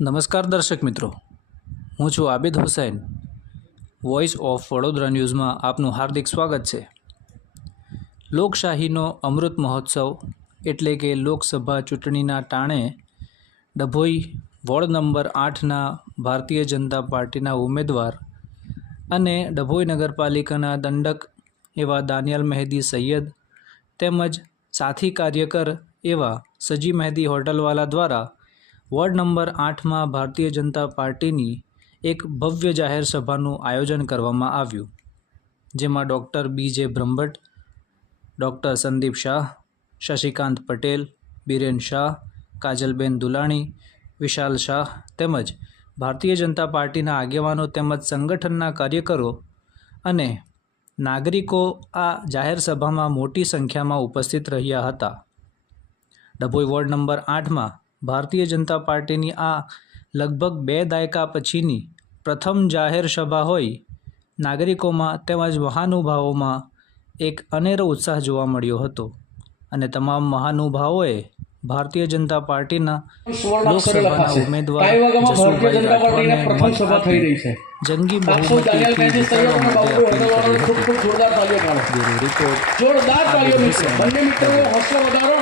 નમસ્કાર દર્શક મિત્રો. હું છું આબિદ હુસૈન. વોઇસ ઓફ વડોદરા ન્યૂઝમાં આપનું હાર્દિક સ્વાગત છે. લોકશાહીનો અમૃત મહોત્સવ એટલે કે લોકસભા ચૂંટણીના ટાણે ડભોઈ વોર્ડ નંબર આઠના ભારતીય જનતા પાર્ટીના ઉમેદવાર અને ડભોઈ નગરપાલિકાના દંડક એવા દાનિયાલ મહેદી સૈયદ તેમજ સાથી કાર્યકર એવા સજી મહેદી હોટલવાલા દ્વારા વોર્ડ નંબર આઠમાં ભારતીય જનતા પાર્ટીની એક ભવ્ય જાહેર સભાનું આયોજન કરવામાં આવ્યું, જેમાં doctor B J Brahmbhatt, doctor Sandeep Shah, Shashikant Patel, Biren Shah, Kajalben Dulani, Vishal Shah તેમજ ભારતીય જનતા પાર્ટીના આગેવાનો તેમજ સંગઠનના કાર્યકરો અને નાગરિકો આ જાહેર સભામાં મોટી સંખ્યામાં ઉપસ્થિત રહ્યા હતા. ડભોઈ વોર્ડ નંબર આઠમાં ભારતીય જનતા પાર્ટીની આ લગભગ બે દાયકા પછીની પ્રથમ જાહેર સભા હોય નાગરિકોમાં તેમજ મહાનુભાવોમાં એક અનેરો ઉત્સાહ જોવા મળ્યો હતો. અને તમામ મહાનુભાવોએ ભારતીય જનતા પાર્ટીના લોકસભાના ઉમેદવાર જંગી બ્યુરો રિપોર્ટ જોરદાર તાલીઓ. બંને મિત્રો હોસલો વધારો